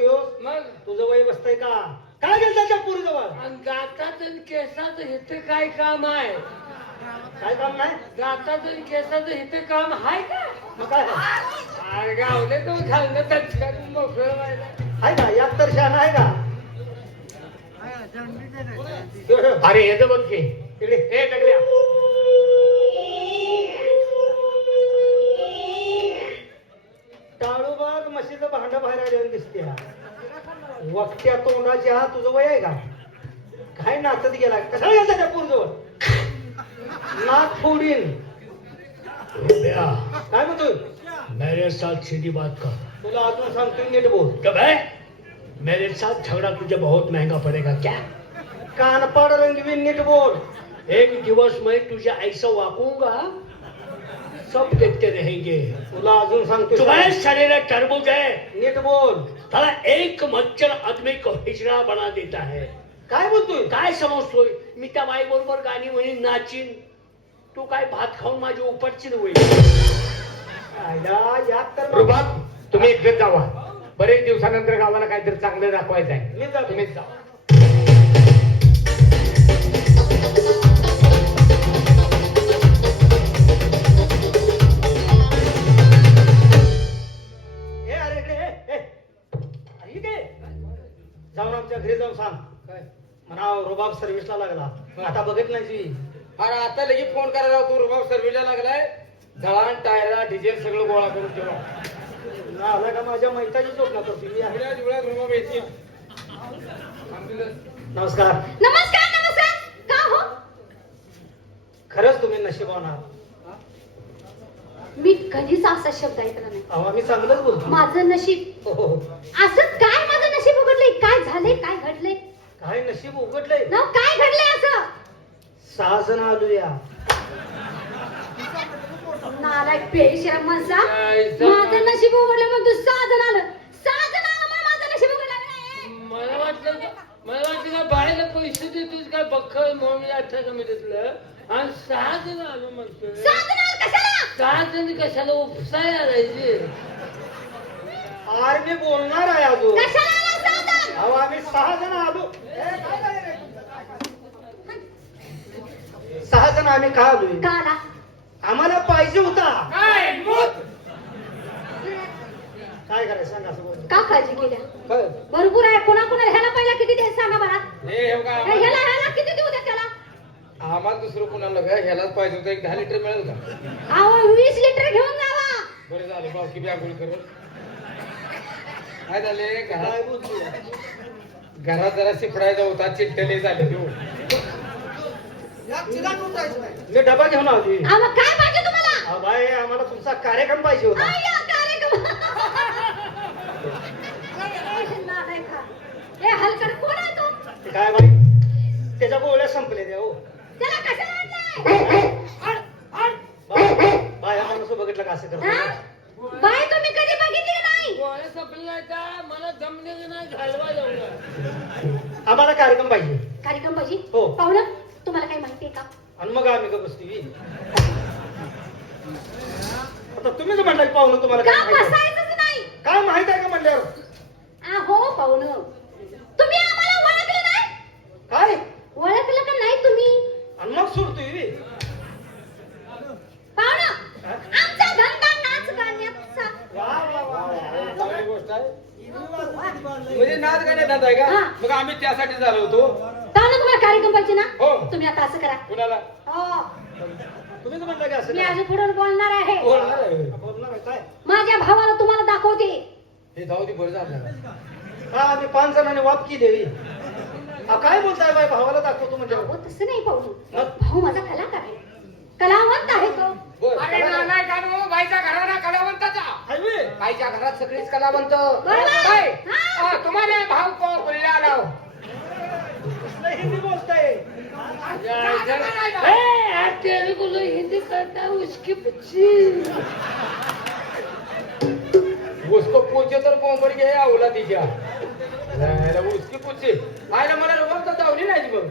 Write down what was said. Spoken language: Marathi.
ऐकतोस मग तुझं वय बसतंय का काय गेलं त्या पुरी जवळ आणि गातात आणि केसाचं इथे काय काम आहे काय काम नाही गातात आणि केसाचं इथे काम आहे का मग काय आहे? अरे गावले तो घालणं त्याच्या मोकळं व्हायला आहे का यात तर शहाणा आहे का अरे येतं बघ की इकडे हे टकल्या टाळूबाग म्हशीचं भांड बाहेर आलेलं दिसते वक्त्या तोंडाच्या तुझं वय आहे का काय नाचत गेला कशाला गेला त्या पुरीजवळ नाक फोडीन रुपया काय म्हणतोय मेरे साथ सीधी बात कर तुला अजून सांगतोय नीट बोल कब है मेरे साथ झगड़ा तुझे बहुत महंगा पड़ेगा क्या कानपाड रंगवी नीट बोल एक दिवस मैं तुझे ऐसा वाकूंगा सब देखते रहेंगे तुला अजून सांगतोय तुम्हारे शरीर तरबूज है नीट बोल साला एक मच्छर आदमी को हिजड़ा बना देता है काय बोलतोय काय समजतोय मी त्या बाई बरोबर गाणी म्हणीन नाचीन तू काय भात खाऊन माझी उपटचीन होईल आयला यात तर रुबाब तुम्ही एकच जावा बरेच दिवसानंतर गावाला काहीतरी चांगलं दाखवायचं आहे मी जातो. तुम्हीच जावा ए अरे इकडे इकडे जाऊन आमच्या घरी जाऊन सांग काय म्हणा रुबाब सर्व्हिसला लागला आता बघत नाही जी अरे आता लगेच फोन करायला होतो रुबाब सर्व्हिसला लागलाय दळण टायरा डिझेल सगळं गोळा करून ठेवा आला का माझ्या मैताची चोटना करतो मी आहे. जुळ्या जुळ्या रुबाब येतील नमस्कार नमस्कार नमस्कार का हो खरंच तुम्ही नशिबवान आहात मी कधीच असा शब्द ऐकला नाही अहो आम्ही चांगलंच बोलतो माझं नशीब हो, हो. असं काय माझं नशीब उघडलंय काय झालंय काय घडलंय काय नशीब उघडलंय ना काय घडलंय असं 6 जण आलो या नालायक पेशरा मसा जायचं माझं नशीब उघडलं मग तू 6 जण आलं 6 जण आलं मग माझं नशीब उघडलं नाही. मला वाटलं का बाहेर पैसे देतोस काय बक्कळ म्हणून अठरा कमी देतलं आणि 6 जण आलो म्हणतोय 6 जण आलं कशाला 6 जण कशाला उपसाय आलायचे आर मी बोलणार आहे अजून कशाला आलं 6 जण अहो आम्ही 6 जण आलो 6 जण आम्ही का आलोय का आला आम्हाला पाहिजे होता काय मूत काय करायचं सांगा असं बोल का काळजी केल्या भरपूर आहे कोणाकोणाला ह्याला पहिला किती द्यायचं सांगा मला ह्याला किती देऊ द्या त्याला आम्हाला दुसरं कोणाला का ह्यालाच पाहिजे होतं एक 10 लिटर मिळेल का अहो 20 लिटर घेऊन जावा बरं झालं बाकी बी आंघोळ करत काय झाले काय बोलतोय घरात जरा शिपडायचा होता चिट्टले झाले देऊ मी डबा घेऊन आलोय आम्हाला काय पाहिजे तुम्हाला अहो बाई आम्हाला तुमचा कार्यक्रम पाहिजे होता आया कार्यक्रम नालायक हा. ए हलकट कोण आहे तो ते काय बाई त्याच्या गोळ्या संपले त्या हो त्याला कशाला आणलंय बाया माणूस बघितलं का असं हा? करतो बाई तुम्ही कधी बघितली नाही गोळ्या संपल्या का मला जमले नाही घालवा जाऊन आम्हाला कार्यक्रम पाहिजे कार्यक्रम पाहिजे हो. पाहुणं तुम्हाला काय माहिती आहे का आणि मग आम्ही का बसती आता तुम्हीच म्हणला की पाहुणं तुम्हाला का काय माहिती आहे? बसायचंच नाही काय माहित आहे का म्हणल्यावर हो पाहुणं तुम्ही आम्हाला ओळखलं नाही काय ओळखलं का नाही तुम्ही आणि मग सोडतोय पाहुणं आमचा धंदा नाच गाण्याचा वा वा वा वा. चांगली गोष्ट आहे म्हणजे नाच गाण्यात आहे का हा. मग आम्ही त्यासाठी झालो होतो पाहुणं तुम्हाला कार्यक्रम पाहिजे ना हो. तुम्ही आता असं करा कुणाला हो तुम्हीच म्हणला की असं मी करा. अजून पुढे बोलणार आहे बोलणार आहे. बोलणार आहे काय माझ्या भावाला तुम्हाला दाखवते हे जाऊ दे बरं झालं हा आम्ही 5 जणांनी वाप केली काय बोलताय बाई भावाला दाखवतो म्हणजे अहो तसं नाही पाहुणं भाऊ माझा कलाकार आहे कलावंत आहे तो अरे नाही का नो बाईच्या घराला कलावंताचा हायवे बाईच्या घरात सगळीच कलावंत बरोबर. बाई, हा. तुम्हाला भाव को बोलला लाव हिंदी बोलताय तेरे को लोग हिंदी करता है उसकी बच्ची उसको पूछे तर कोंबडी घे आवला तिच्या उसकी पूछे आयला मला रोग तर धावली नाही बघ